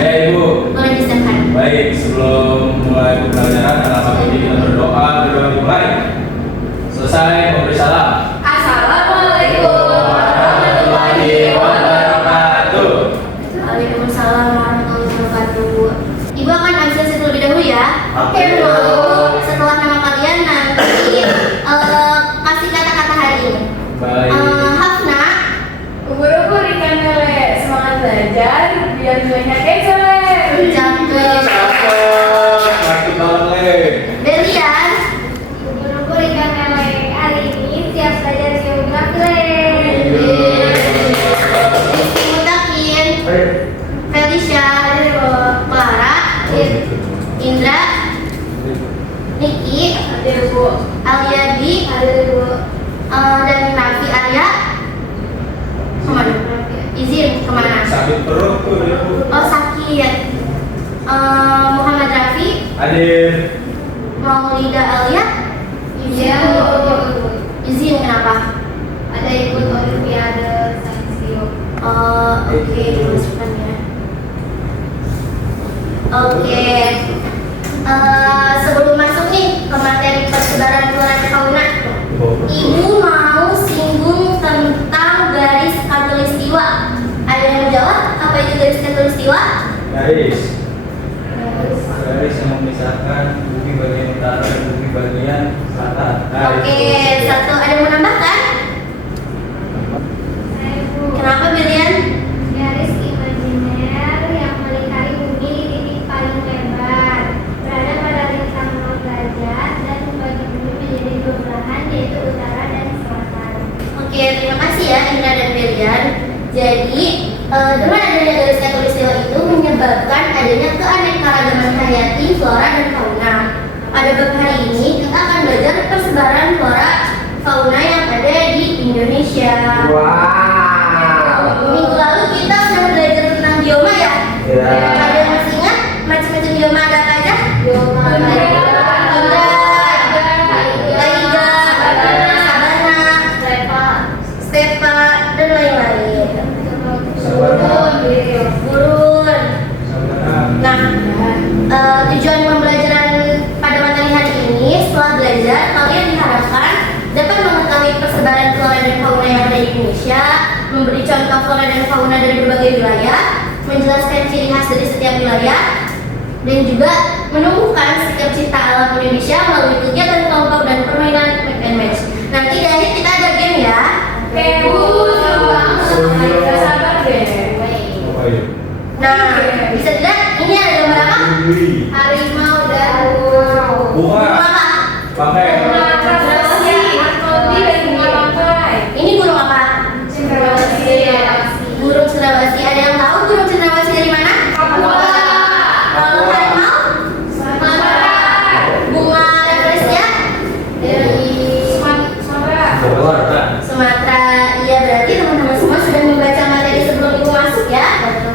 Saya Ibu. Boleh disiapkan. Baik, sebelum mulai pembelajaran dalam ini kita berdoa dimulai. Selesai memberi salam. Assalamualaikum warahmatullahi wabarakatuh. Waalaikumsalam warahmatullahi wabarakatuh. Ibu akan absensi terlebih dahulu ya. Oke, Bu. Setelah nama kalian nanti kasih kata-kata hari ini. Baik. Hafna. Ubur-ubur ikan lele, semangat belajar biar nilainya excellent. Cakep. Laki banget. Belian. Ubur-ubur ikan lele, hari ini siap belajar geografi. Rizky Mutakin. Felicia. Clara. Indra. Niki. Aliadi. Dan Nafi Arya. Kemana? Izin kemana? Sakit perut tuh dia, Bu. Oh sakit. Muhammad Rafi. Hadir. Maulida Alia. Iya. Izin kenapa? Ada ikut olimpiade sains bio. Oke, dimasukkan ya. Oke. Sebelum masuk nih ke materi persebaran flora dan fauna, Ibu mau singgung tentang garis khatulistiwa. Ada yang mau jawab? Apa itu garis khatulistiwa? Garis yang memisahkan bumi bagian utara dan bumi bagian selatan. Oke, satu. Ada yang mau nambahkan? Kenapa Belian? Garis imajiner yang melingkari bumi di titik paling lebar, berada pada rentang 0 derajat dan membagi bumi menjadi dua belahan, yaitu utara dan selatan. Oke, terima kasih ya Indra dan Belian. Jadi, dengan adanya garis khatulistiwa itu menyebabkan adanya keanekaragaman hayati flora dan fauna. Pada bab hari ini kita akan belajar persebaran flora fauna yang ada di Indonesia. Minggu lalu kita sudah belajar tentang bioma ya. Ada yang masih ingat macam-macam bioma ada apa aja? Bioma Taiga, sabana, stepa, dan lain-lain. Gurun. Nah, tujuan pembelajaran pada materi hari ini, setelah belajar, kalian diharapkan dapat mengetahui persebaran flora dan fauna yang ada di Indonesia, memberi contoh flora dan fauna dari berbagai wilayah, menjelaskan ciri khas dari setiap wilayah, dan juga menumbuhkan sikap cinta alam Indonesia melalui kegiatan kelompok dan permainan mix and match. Nanti di akhir kita ada game ya. Oke, Bu. Kita sabar deh. Nah, bisa dilihat ini ada gambar apa? Harimau dan burung. Bunga. Apa? Pakai. Cendrawasih, Antoni dan bunga bangkai. Ini burung apa? Cendrawasih. Burung cendrawasih. Ada yang tahu burung cendrawasih dari mana? Papua. Kalau harimau? Sumatera. Bunga rafflesia? Dari Sumatera. Sumatera. Iya, berarti teman-teman semua sudah membaca materi sebelum ibu masuk ya?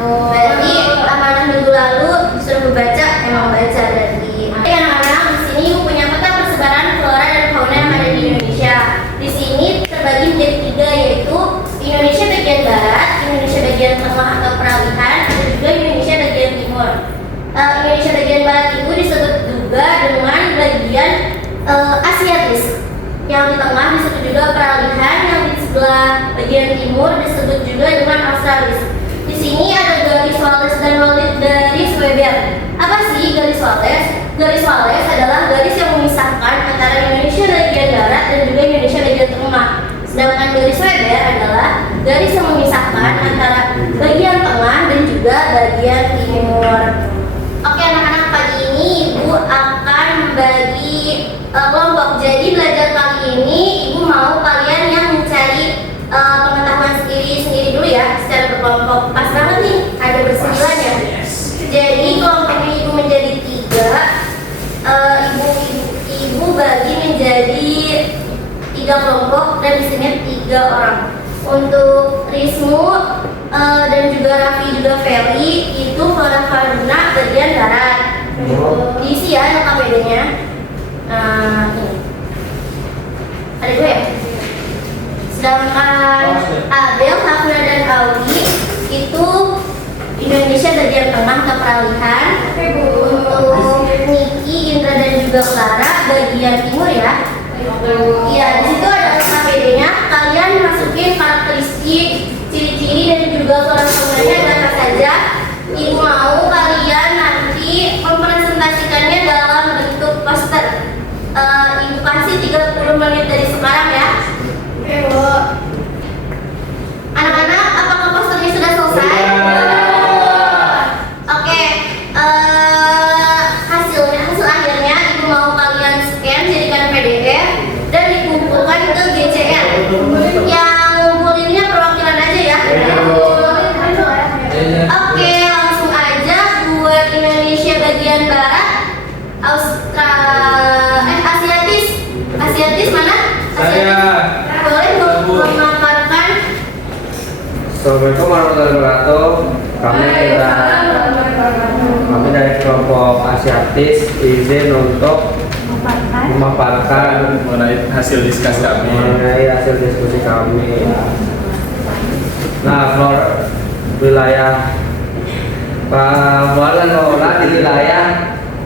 Berarti amanah minggu lalu sudah membaca, emang baca berarti. Oke anak-anak, di sini ibu punya peta persebaran flora dan fauna yang ada di Indonesia. Di sini terbagi menjadi 3, yaitu Indonesia bagian barat, Indonesia bagian tengah atau peralihan, dan juga Indonesia bagian timur. Indonesia bagian barat itu disebut juga dengan bagian Asiatis. Yang di tengah disebut juga peralihan, yang di sebelah bagian timur disebut juga dengan Australis. Di sini ada garis Wallace dan garis Weber. Apa sih garis Wallace? Garis Wallace adalah garis yang memisahkan antara Indonesia bagian barat dan juga Indonesia bagian tengah. Sedangkan garis Weber adalah garis yang memisahkan antara bagian tengah dan juga bagian timur. Oke anak-anak, pagi ini ibu akan membagi kelompok. Jadi belajar kali ini ibu mau kalian yang mencari pengetahuan sendiri dulu ya, secara berkelompok. Pas banget nih, ada bersembilan ya. Jadi kelompok ini ibu menjadi 3. Ibu bagi menjadi 3 kelompok dan di sini 3 orang. Untuk Rismu dan juga Raffi juga Feli itu flora fauna bagian barat. Diisi ya LKPD-nya. Ini. Ada gue ya? Sedangkan Abel, Hafna dan Audi itu Indonesia bagian tengah atau peralihan. Untuk Niki, Indra dan juga Clara bagian timur ya. Iya, di situ ada ABCD-nya. Kalian masukin karakteristik, ciri-ciri dan juga kelas-kelasnya dan apa saja. Ibu mau kalian nanti mempresentasikannya dalam bentuk poster. Ibu kasih 30 menit dari sekarang ya. Oke, Bu. Anak-anak, apakah posternya sudah selesai? Oke, hasil akhirnya ibu mau kalian scan jadikan PDF dan dikumpulkan ke GCR. Yang ngumpulinnya perwakilan aja ya. Oke, langsung aja buat Indonesia bagian barat, Asiatis mana? Boleh memaparkan. Assalamualaikum warahmatullahi wabarakatuh. Kami dari kelompok Asiatis izin untuk memaparkan Mengenai hasil diskusi kami. diskusi kami. Nah, wilayah Flora di wilayah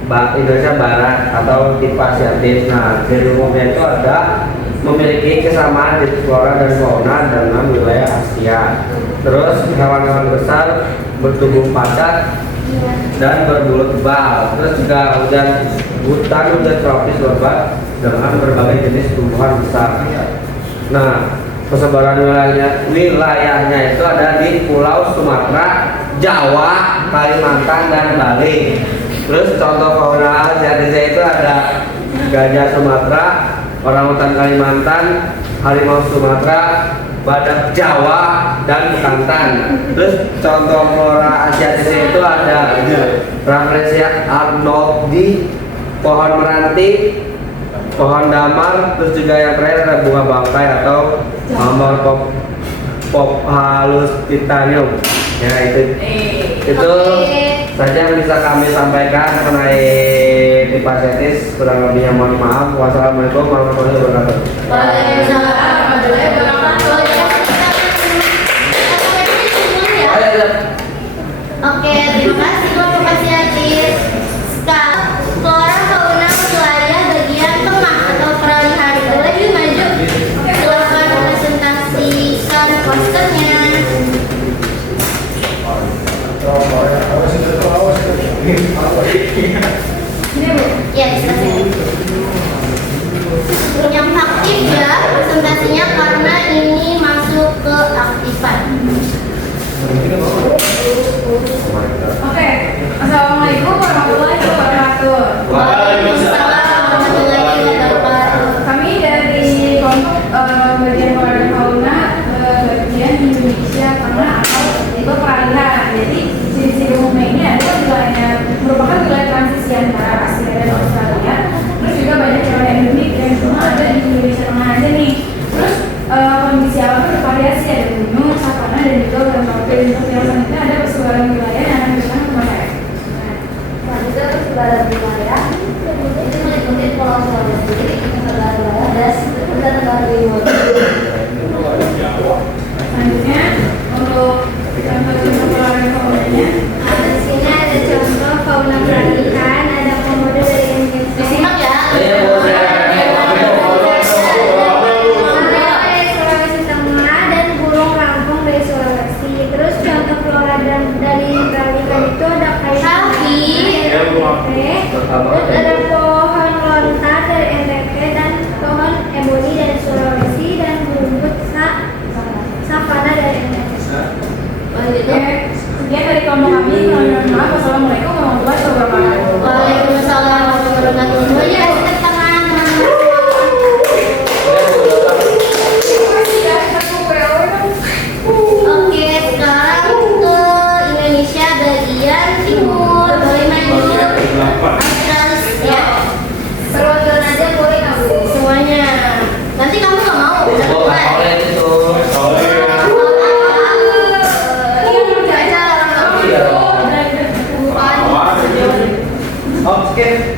Indonesia Barat atau tipe Asiatis. Nah, jadi umumnya itu memiliki kesamaan di flora dan fauna dalam wilayah Asia. Terus hewan-hewan besar bertubuh padat dan berbulu tebal. Terus juga hutan tropis lebat dengan berbagai jenis tumbuhan besar. Nah, persebaran wilayahnya itu ada di Pulau Sumatera, Jawa, Kalimantan, dan Bali. Terus contoh fauna Asiatisnya itu ada gajah Sumatera, orangutan Kalimantan, harimau Sumatera, badak Jawa, dan bekantan. Terus contoh flora Asiatisnya itu ada Rafflesia arnoldii, pohon meranti, pohon damar, terus juga yang terakhir ada bunga bangkai atau Amor pop halus titanium. Ya, itu saja yang bisa kami sampaikan mengenai tipe Asiatis. Kurang lebihnya mohon maaf. Wassalamualaikum warahmatullahi wabarakatuh. Waalaikumsalam warahmatullahi wabarakatuh. Oke, terima kasih kelompok Asiatis. Sekarang flora fauna wilayah bagian tengah atau peralihan. Boleh yuk maju. Silakan presentasikan posternya. Ya, silakan. Yang aktif ya presentasinya karena ini masuk ke aktifan. Oke, assalamualaikum warahmatullahi wabarakatuh. Waalaikumsalam warahmatullahi wabarakatuh. Kami dari kelompok bagian flora dan fauna bagian Indonesia Tengah atau itu peralihan. Jadi ciri-ciri umumnya ini adalah wilayahnya merupakan wilayah transisi antara Asia dan Australia. Terus juga banyak hewan endemik yang cuma ada di Indonesia Tengah aja nih. Terus kondisi alam itu bervariasi, ada gunung, savana, dan juga hutan tropis. Untuk yang selanjutnya ada persebaran wilayah yang akan kita kemarin. Selanjutnya persebaran wilayah itu meliputi Pulau Sulawesi, persebaran wilayah dan Tenggara Timur. Selanjutnya untuk contoh-contoh flora dan faunanya. Di sini ada contoh fauna peralihan, ada komodo dari NTT. Disimak ya. Sulawesi Tengah dan burung rampung dari Sulawesi. Terus contoh flora dari peralihan itu ada kayu Sapi. Terus ada pohon lontar dari NTT dan pohon eboni dari Sulawesi dan rumput savana dari NTT. Selanjutnya. Sekian dari kelompok kami. Maaf, wassalamualaikum warahmatullahi wabarakatuh. Waalaikumsalam warahmatullahi wabarakatuh. Ya, kita tangan. Oke, sekarang ke Indonesia bagian timur. Boleh maju. Australis ya. Perwakilan aja boleh kamu. Semuanya. Nanti kamu nggak mau. Oleh itu. Oke.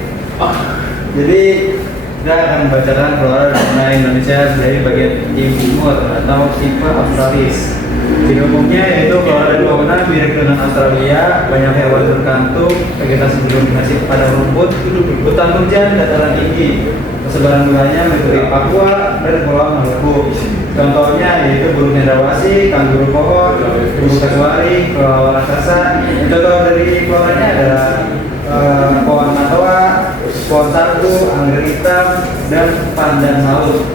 Jadi kita akan membacakan flora dan fauna Indonesia dari bagian timur atau tipe Australis. Pada umumnya yaitu flora dan fauna mirip dengan Australia, banyak hewan berkantung, vegetasi didominasi pada rumput, hutan hujan, dataran tinggi. Persebaran wilayahnya meliputi Papua dan Pulau Maluku. Contohnya yaitu burung cendrawasih, kanguru pohon, burung kasuari, kelelawar raksasa. Contoh dari floranya adalah pohon matoa, pohon sagu, anggrek hitam, dan pandan laut.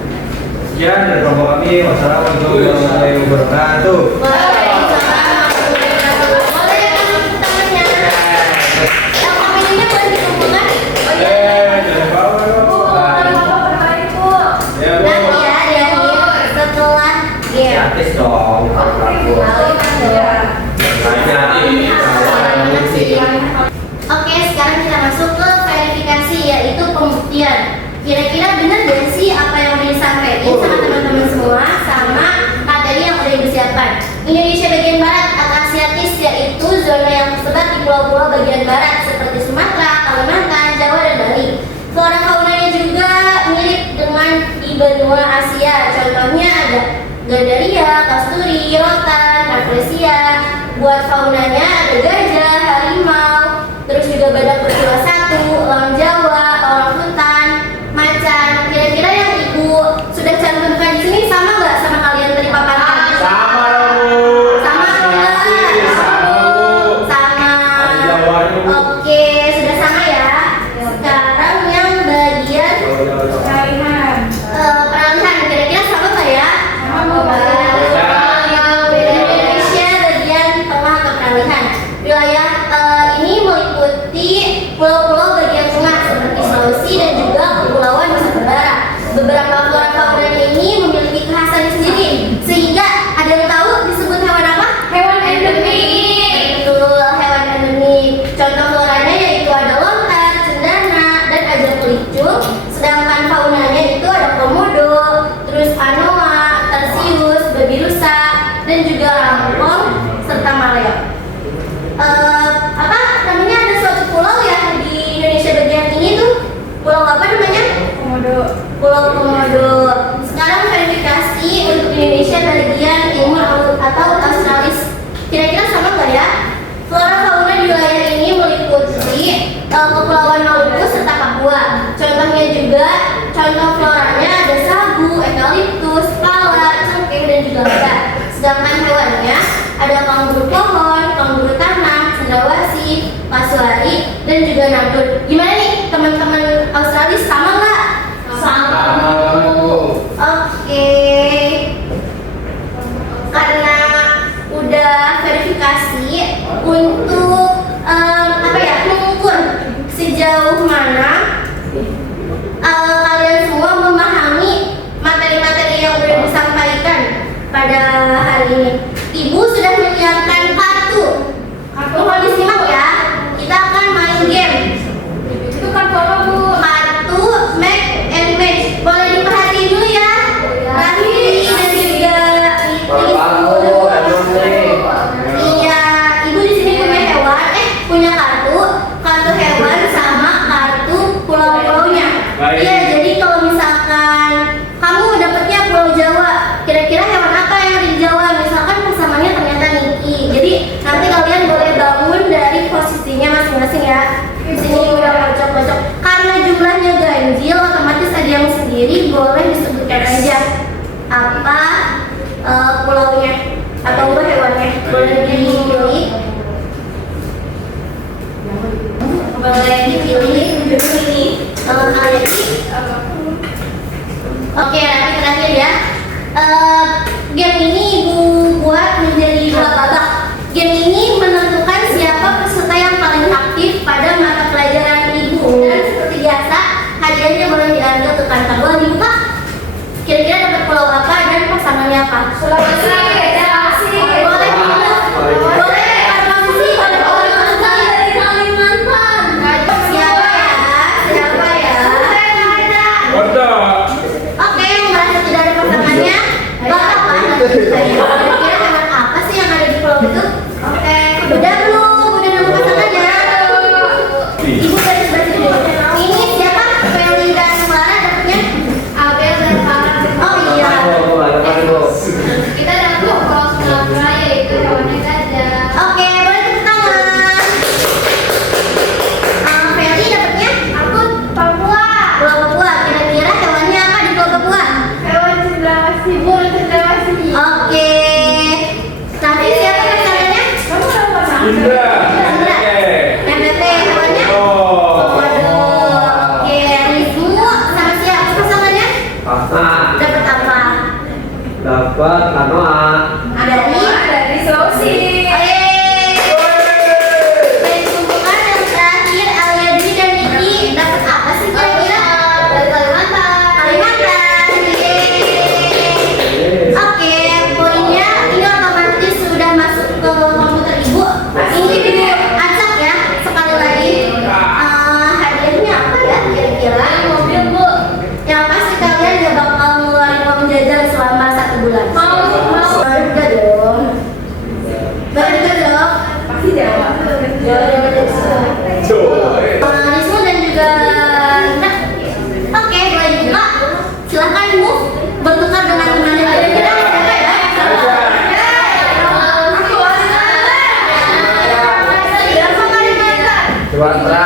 Sekian dari kelompok kami. Wassalamualaikum warahmatullahi wabarakatuh. Waalaikumsalam warahmatullahi wabarakatuh. Boleh ya teman-temannya? Yang komennya boleh dikumpulkan? Oh iya. dari bawah dong. Ya, Bu. Nanti ya, Dani, setelah game. Gratis dong, aku. Oke, sekarang kita masuk ke verifikasi, yaitu pembuktian. Kira-kira benar gak sih apa yang udah disampaikan sama teman-teman semua sama materi yang udah disiapkan? Indonesia bagian barat atau Asiatis, yaitu zona yang tersebar di pulau-pulau bagian barat seperti Sumatera, Kalimantan, Jawa, dan Bali. Flora faunanya juga mirip dengan di benua Asia. Contohnya ada Gandaria, Kasturi, Rotan, Rafflesia. Buat faunanya ada gajah, harimau, terus juga badak berbulu satu, elang Jawa, orang hutan, macan. Kira-kira yang ibu sudah cantumkan di sini sama nggak sama kalian tadi paparan? Sama dong, Bu. Sama nggak? Sama, Bu. Sama. Ada jawabannya, Bu. Oke, sudah sama ya. Sekarang yang bagian Peralihan. peralihan, kira-kira sama nggak ya? Sama, Bu. Indonesia bagian tengah atau peralihan. Wilayah ini meliputi pulau-pulau bagian tengah seperti Sulawesi dan juga Kepulauan Nusa Tenggara. Beberapa flora fauna ini memiliki kekhasannya sendiri, sehingga ada yang tahu disebut hewan apa? Hewan endemik. Betul, hewan endemik. Contoh floranya yaitu ada lontar, cendana, dan ajak kelicung. Sedangkan faunanya itu ada komodo, terus anoa, tarsius, babi rusa, dan juga langkong serta maleo. Apa namanya, ada suatu pulau ya di Indonesia bagian ini tuh, pulau apa namanya? Komodo. Pulau Komodo. Sekarang verifikasi untuk Indonesia bagian timur atau Australis. Kira-kira sama nggak ya? Flora fauna di wilayah ini meliputi Kepulauan Maluku serta Papua. Contohnya juga, contoh floranya ada sagu, eukaliptus, pala, cengkeh, dan juga lada. Sedangkan hewannya ada kanguru pohon, kanguru tanah, cendrawasih, kasuari, dan juga nabur. Gimana nih teman-teman Australis, sama nggak? Sama, Bu. Oke. Karena udah verifikasi untuk apa ya, mengukur sejauh mana kalian semua memahami materi-materi yang udah disampaikan pada hari ini. Ibu sudah menyiapkan kartu. Mohon disimak ya. Kita akan main game. Itu kan apa, Bu? Kartu make and match. Boleh diperhatiin dulu ya. Raffi dan juga Iya, ibu di sini punya hewan, punya kartu hewan sama kartu pulau-pulaunya. Baik. Iya, jadi kalau misalkan kamu dapetnya Pulau Jawa, kira-kira hewan apa yang ada di Jawa? Misalkan pasangannya ternyata Niki. Jadi nanti kalian boleh bangun dari posisinya masing-masing ya. Di sini udah pojok-pojok. Karena jumlahnya ganjil, otomatis ada yang sendiri, boleh disebutkan aja apa pulaunya atau enggak hewannya. Boleh dipilih. Boleh dipilih ini Alexi. Oke, Raffi terakhir ya. Game ini ibu buat menjadi 2 babak. Game ini menentukan siapa peserta yang paling aktif pada mata pelajaran ibu. Dan seperti biasa, hadiahnya boleh diambil ke kantong. Boleh dibuka? Kira-kira dapat pulau apa dan pasangannya apa? Sulawesi. Boleh dibuka? Boleh farmasi, boleh dari Kalimantan. Siapa ya? Siapa ya? Foto. Oke, yang merasa tidak ada pasangannya, bapak lah. Sumatera.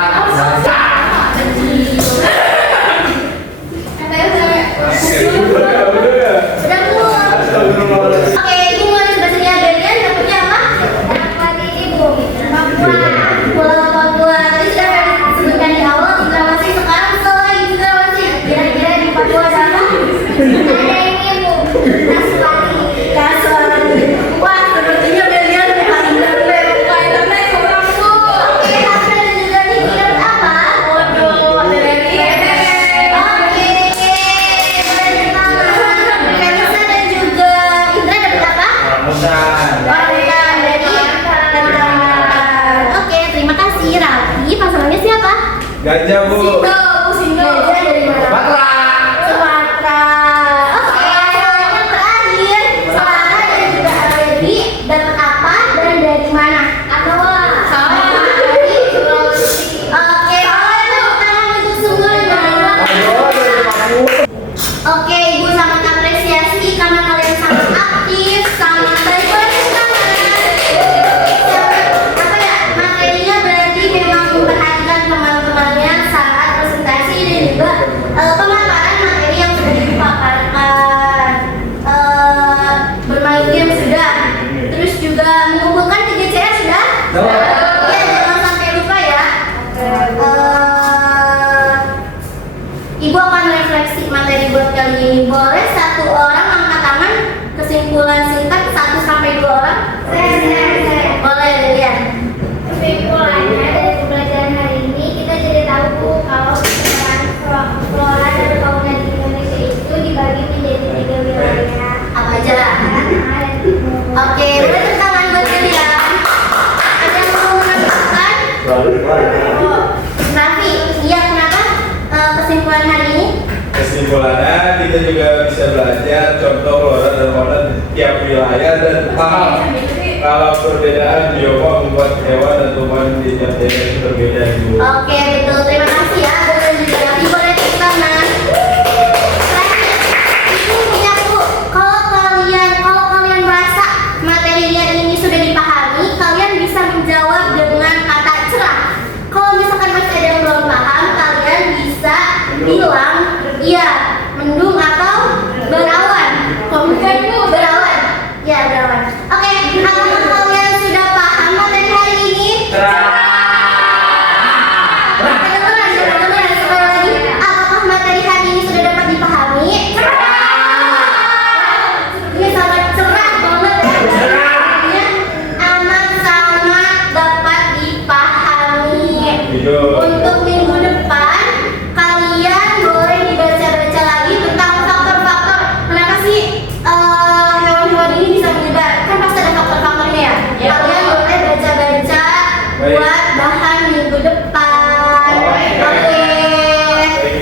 Sudah belum? Oke, ibu mulai sebenarnya bagian dapatnya apa? Dapat ini Bu. Papua. Pulau Papua. Tadi sudah sebutkan di awal cendrawasih, sekarang selain cendrawasih. Kira-kira di Papua ada apa? Ada ini Bu. Kasuari. Kasuari. Wah, sepertinya bagian paling benar. Oke, Hasna dan juga Niki dapat apa? Waduh, dari Oke, boleh tangan. Melisa dan juga Indra dapat apa? Rambutan. Warna dari teman-teman. Oke, terima kasih Raffi. Pasangannya siapa? Gajah Bu. Gajah dari mana? Sumatera. Oke, yang terakhir Sarah dan juga Aredi dapat apa dan dari mana? Anoa. Dari Sulawesi. Oke, boleh tepuk tangan untuk semuanya. Oke, Ibu sangat apresiasi karena kalian sangat aktif, sangat baik. Boleh tepuk tangan. Apa ya, materinya berarti memang memperhatikan teman-temannya saat presentasi dan juga pemaparan materi yang sudah dipaparkan. Bermain game sudah, terus juga mengumpulkan 3 CR sudah? Ya, jangan sampai lupa ya. Ibu akan refleksi materi buat kali ini. Boleh satu orang angkat tangan, kesimpulan singkat 1 sampai 2 orang? Saya. Boleh ya. Kesimpulannya dari pembelajaran hari ini kita jadi tahu Bu kalau kesetaraan flora dan fauna di Indonesia itu dibagi menjadi 3 wilayah. Apa aja? Tengah dan timur. Oke, boleh tepuk tangan buat kalian. Ada yang mau menambahkan? Raffi, iya kenapa kesimpulan hari ini? Kesimpulannya kita juga bisa belajar contoh flora dan fauna di tiap wilayah dan paham kalau perbedaan bioma membuat hewan dan tumbuhan di tiap daerah itu berbeda Ibu. Oke, betul. Terima kasih ya. Boleh juga Raffi, boleh tepuk tangan. Terakhir, Ibu punya Bu. Kalau kalian merasa materinya ini sudah dipahami, kalian bisa menjawab dengan kata cerah. Kalau misalkan masih ada yang belum paham, kalian bisa bilang iya, mendung atau berawan. Kok bukan Bu? Berawan. Ya, berawan. Oke, apakah kalian sudah paham materi hari ini? Kedengeran, sekali lagi. Apakah materi hari ini sudah dapat dipahami? Ini sangat cerah banget ya. Amat sangat dapat dipahami. Untuk minggu depan, kalian boleh dibaca-baca lagi tentang faktor-faktor. Kenapa sih hewan-hewan ini bisa menyebar? Kan pasti ada faktor-faktornya ya. Kalian boleh baca-baca buat bahan minggu depan. Oke.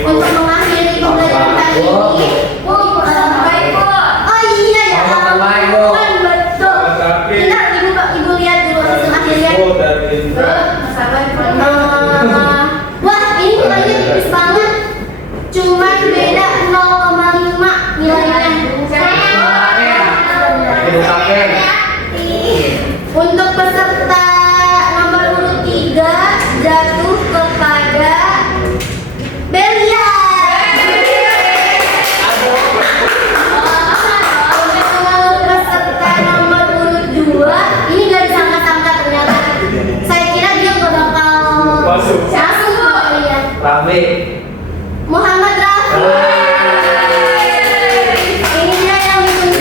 Untuk mengakhiri pembelajaran hari ini, oh iya ya. Baik, Bu. Kan betul. Bentar, ibu lihat dulu hasil akhirnya. Wah, ini nilainya tipis banget. Cuman beda 0,5 nilainya. Untuk peserta nomor urut 3 jatuh kepada Belia. Untuk peserta nomor urut 2 ini gak disangka-sangka ternyata. Saya kira dia gak bakal Masuk. masuk ke kalian. Rame. Muhammad Rafi. Ini dia yang ditunggu.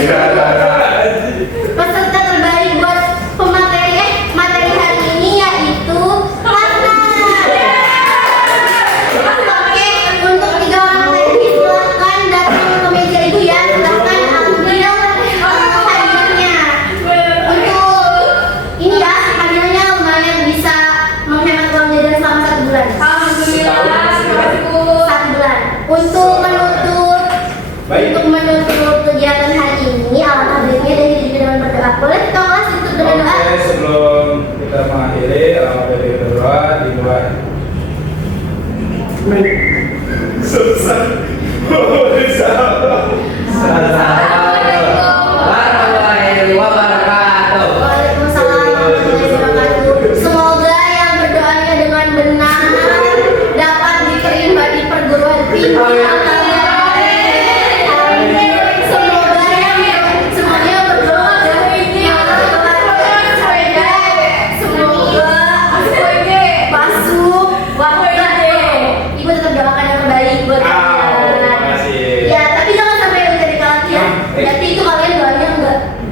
Peserta terbaik buat materi hari ini yaitu Hasna. Oke, untuk 3 orang lagi silahkan datang ke meja ibu ya. Silahkan ambil hadiahnya. Untuk ini ya, hadiahnya lumayan bisa menghemat uang jajan selama 1 bulan. Alhamdulillah, terima kasih Bu. 1 bulan. Untuk menutup kegiatan hari ini, alangkah baiknya dari diri dengan berdoa. Boleh kita kelas untuk berdoa? Oke, sebelum kita mengakhiri, alhamdulillah dari berdoa dimulai. Selesai. Warahmatullahi wabarakatuh. Waalaikumsalam warahmatullahi wabarakatuh. Semoga yang berdoanya dengan benar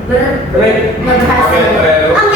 berhasil. Oke, Oke,